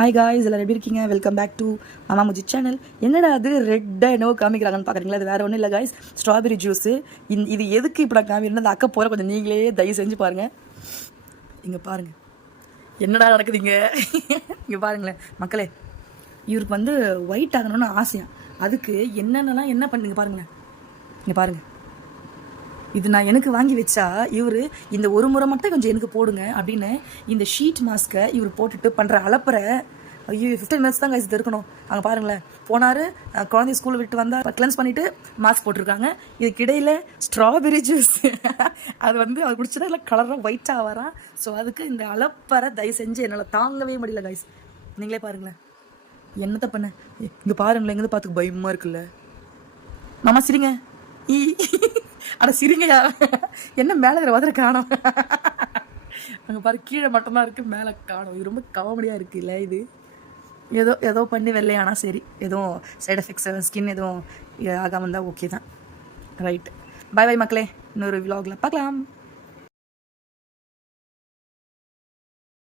Hi guys, எல்லோரும் எப்படி இருக்கீங்க? வெல்கம் பேக் டு மாமா முஜி சேனல். என்னடா அது ரெட்டாக என்னவோ காமிக்கிறாங்கன்னு பார்க்குறீங்களா? அது வேறு ஒன்றும் இல்லை காய்ஸ், ஸ்ட்ராபெரி ஜூஸு. இது எதுக்கு இப்போ நான் காமிக்கிறேன், அந்த அக்கா போகிற கொஞ்சம் நீங்களே தயவு செஞ்சு பாருங்கள். இங்கே பாருங்கள் என்னடா நடக்குதுங்க. இங்கே பாருங்களேன் மக்களே, இவருக்கு வந்து ஒயிட் ஆகணும்னு ஆசையா. அதுக்கு என்னென்னலாம் என்ன பண்ணுங்க பாருங்களேன். இங்கே பாருங்கள், இது நான் எனக்கு வாங்கி வச்சா இவர் இந்த ஒரு முறை மட்டும் கொஞ்சம் எனக்கு போடுங்க அப்படின்னு இந்த ஷீட் மாஸ்க்கை இவர் போட்டுட்டு பண்ணுற அலப்பறை. ஐயோ 15 மினிட்ஸ் தான் இது இருக்கணும். அங்கே பாருங்களேன், போனார், குழந்தைய ஸ்கூலில் விட்டு வந்தால் கிளென்ஸ் பண்ணிவிட்டு மாஸ்க் போட்டிருக்காங்க. இதுக்கிடையில் ஸ்ட்ராபெரி ஜூஸ் அது வந்து அவர் குடிச்சதா இல்லை கலராக ஒயிட்டாக வரான். ஸோ அதுக்கு இந்த அலப்பறை தயவு செஞ்சு என்னால் தாங்கவே முடியல கைஸ். நீங்களே பாருங்களேன் என்னத்தை பண்ண. இங்கே பாருங்களேன், எங்கே பார்த்துக்கு பயமாக இருக்குல்ல. மாமா சிரிங்க. அட சிரிங்கயா, என்ன மேலே வதற காணும். அங்கே பாரு, கீழே மட்டும்தான் இருக்குது, மேலே காணும். இது ரொம்ப காமெடியாக இருக்குது இல்லை? இது ஏதோ பண்ணி வெள்ளையானா சரி, எதுவும் சைட் எஃபெக்ட்ஸ் ஸ்கின் எதுவும் ஆகாமல் இருந்தால் ஓகே தான். ரைட், பை பை மக்களே, இன்னொரு விலாகில் பார்க்கலாம்.